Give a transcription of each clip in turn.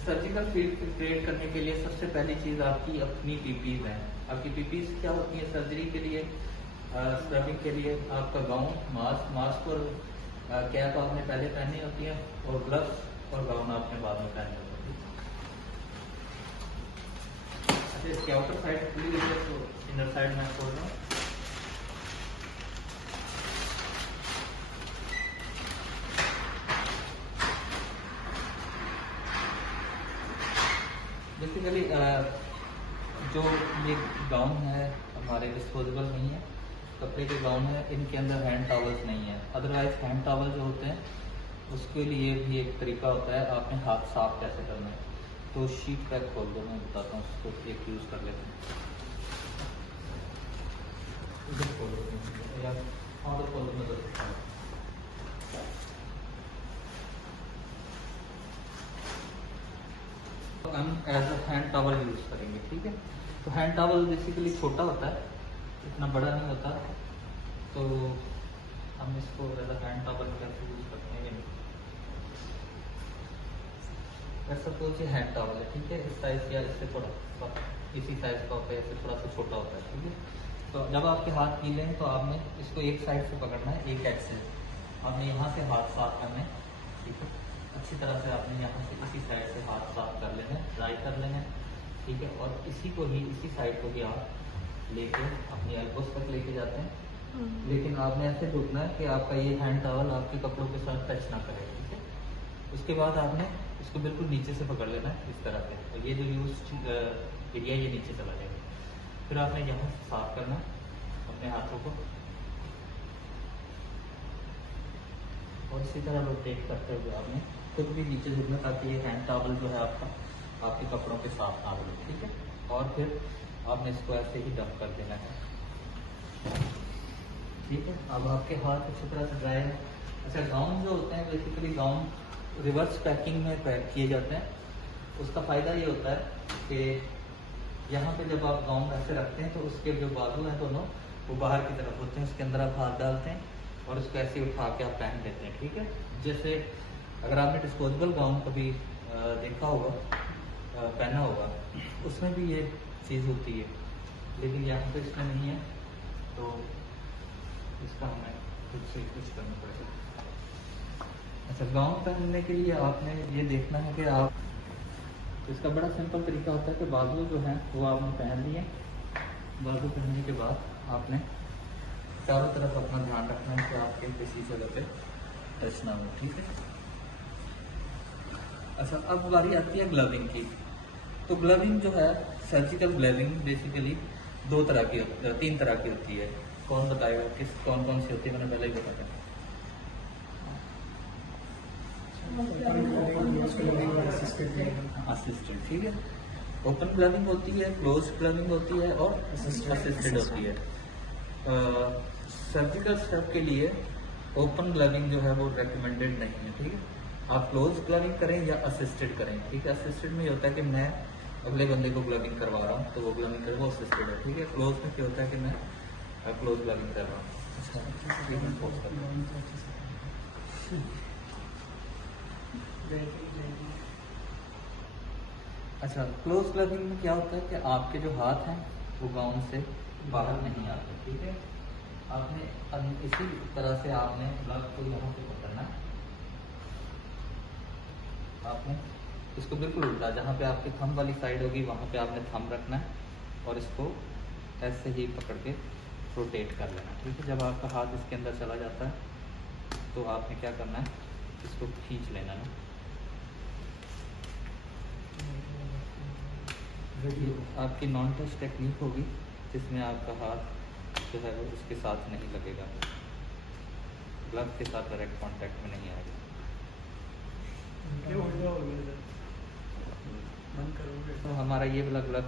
Surgical field create करने के लिए सबसे पहली चीज़ आपकी अपनी पीपीज है। आपकी पीपीज क्या होती है सर्जरी के लिए, स्क्रबिंग के लिए? आपका गाउन, मास्क और कैप आपने पहले पहनी होती है, और ग्लव्स और गाउन आपने बाद में पहने होते हैं। अच्छा, इसकी आउटर साइड खुली हुई है तो इनर साइड मैं खोल रहा हूँ। बेसिकली जो ये गाउन है हमारे डिस्पोजेबल नहीं है, कपड़े के गाउन है, इनके अंदर हैंड टॉवल्स नहीं है। अदरवाइज हैंड टॉवल जो होते हैं उसके लिए भी एक तरीका होता है, आपने हाथ साफ कैसे करना है। तो शीट पैक खोल दो, मैं बताता हूँ उसको, एक यूज़ कर लेते हैं। इधर खोल दो या और खोल दो, तो हम as a hand towel use करेंगे, ठीक है। तो हैंड टॉवल बेसिकली छोटा होता है, इतना बड़ा नहीं होता, तो हम इसको एज अ हैंड टॉवल कैसे यूज़ करते हैं। सपोज ये हैंड टॉवल है, ठीक है, इस साइज़ या इससे थोड़ा इसी साइज़ का होता है, इससे थोड़ा सा छोटा होता है, ठीक है। तो जब आपके हाथ गीले हैं तो आपने इसको एक साइड से पकड़ना है, एक एड से आपने यहाँ से हाथ साफ करना है, ठीक है। अच्छी तरह से आपने यहाँ से इसी साइड से हाथ साफ कर लेना है, ड्राई कर लेना है, ठीक है। और इसी को ही, इसी साइड को भी आप लेके अपनी एल्बोस तक लेके जाते हैं, लेकिन आपने ऐसे रुकना है कि आपका ये हैंड टॉवल आपके कपड़ों के साथ टच ना करे, ठीक है। उसके बाद आपने इसको बिल्कुल नीचे से पकड़ लेना है इस तरह से, और ये जो यूज एरिया ये नीचे चला जाएगा। फिर आपने यहाँ से साफ करना अपने हाथों को, और इसी तरह रोटेट करते हुए आपने खुद भी नीचे झुकना, ताकि ये हैंड टॉवल जो है आपका आपके कपड़ों के साथ ना हो, ठीक है। और फिर आपने इसको ऐसे ही डंप कर देना है, ठीक है। अब आपके हाथ अच्छी तरह से ड्राई है। अच्छा, गाउन जो होते हैं बेसिकली गाउन रिवर्स पैकिंग में पैक किए जाते हैं। उसका फ़ायदा ये होता है कि यहाँ पे जब आप गाउन ऐसे रखते हैं तो उसके जो बाजू हैं दोनों वो बाहर की तरफ होते हैं, उसके अंदर आप हाथ डालते हैं और उसको ऐसे उठा के आप पहन लेते हैं, ठीक है। जैसे अगर आपने डिस्पोजेबल गाउन कभी देखा होगा, पहना होगा, उसमें भी ये चीज़ होती है, लेकिन यहाँ पे इसमें नहीं है, तो इसका हमें खुद से कुछ करना पड़ेगा। अच्छा, गाउन पहनने के लिए आपने ये देखना है कि आप, तो इसका बड़ा सिंपल तरीका होता है कि बाजू जो है वो आपने पहन लिए। बाजू पहनने के बाद आपने चारों तरफ अपना ध्यान रखना है कि आपके किसी जगह पे टच ना हो, ठीक है। अच्छा, अब बारी आती है ग्लविंग की। तो ग्लविंग जो है, सर्जिकल ग्लविंग बेसिकली तीन तरह की होती है। कौन बताएगा कौन कौन सी होती है? मैंने पहले ही बताया। असिस्टेड, ठीक है। ओपन ग्लविंग होती है, क्लोज ग्लविंग होती है और असिस्टेड होती है। सर्जिकल स्टेप के लिए ओपन ग्लविंग जो है वो रेकमेंडेड नहीं है, ठीक है। आप क्लोज ग्लविंग करें या असिस्टेड करें, ठीक है। असिस्टेड में ये होता है कि मैं अगले बंदे को ग्लविंग करवा रहा हूँ, तो वो ग्लविंग करे, वो असिस्टेड है, ठीक है। क्लोज में क्या होता है कि मैं क्लोज ग्लविंग कर रहा हूँ। अच्छा, क्लोज ग्लविंग में क्या होता है कि आपके जो हाथ हैं वो गाउन से बाहर नहीं आते, ठीक है। आपने इसी तरह से आपने ग्लव को यहाँ पे पकड़ना है, आपने इसको बिल्कुल उल्टा, जहाँ पे आपकी थंब वाली साइड होगी वहाँ पे आपने थंब रखना है और इसको ऐसे ही पकड़ के रोटेट कर लेना, ठीक है। जब आपका हाथ इसके अंदर चला जाता है तो आपने क्या करना है, इसको खींच लेना है। आपकी नॉन टच टेक्निक होगी जिसमें आपका हाथ जो है वो उसके साथ नहीं लगेगा, ग्लव के साथ डायरेक्ट कांटेक्ट में नहीं आएगा। तो हमारा ये वाला ग्लव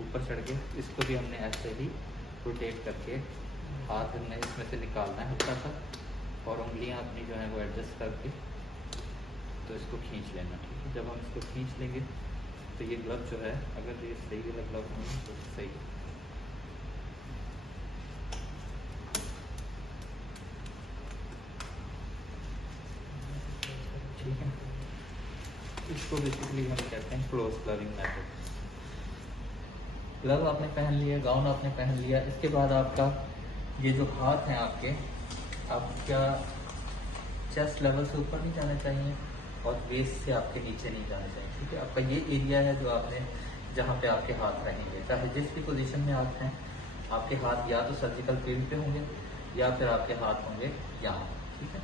ऊपर चढ़ गया, इसको भी हमने ऐसे ही रोटेट करके हाथ हमने इसमें से निकालना है हल्का सा, और उंगलियां अपनी जो है वो एडजस्ट करके तो इसको खींच लेना, ठीक है। जब हम इसको खींच लेंगे तो ये ग्लव जो है, अगर ये सही वाला ग्लव नहीं तो सही, ठीक है। इसको बेसिकली हम कहते हैं क्लोज ग्लविंग मेथड। ग्लव आपने पहन लिया, गाउन आपने पहन लिया, इसके बाद आपका ये जो हाथ हैं आपका चेस्ट लेवल से ऊपर नहीं जाना चाहिए और वेस्ट से आपके नीचे नहीं जाना चाहिए, ठीक है। आपका ये एरिया है जो आपने जहाँ पे आपके हाथ रहेंगे, चाहे जिस भी पोजीशन में आप हैं, आपके हाथ या तो सर्जिकल फील्ड पे होंगे या फिर आपके हाथ होंगे यहाँ, ठीक है।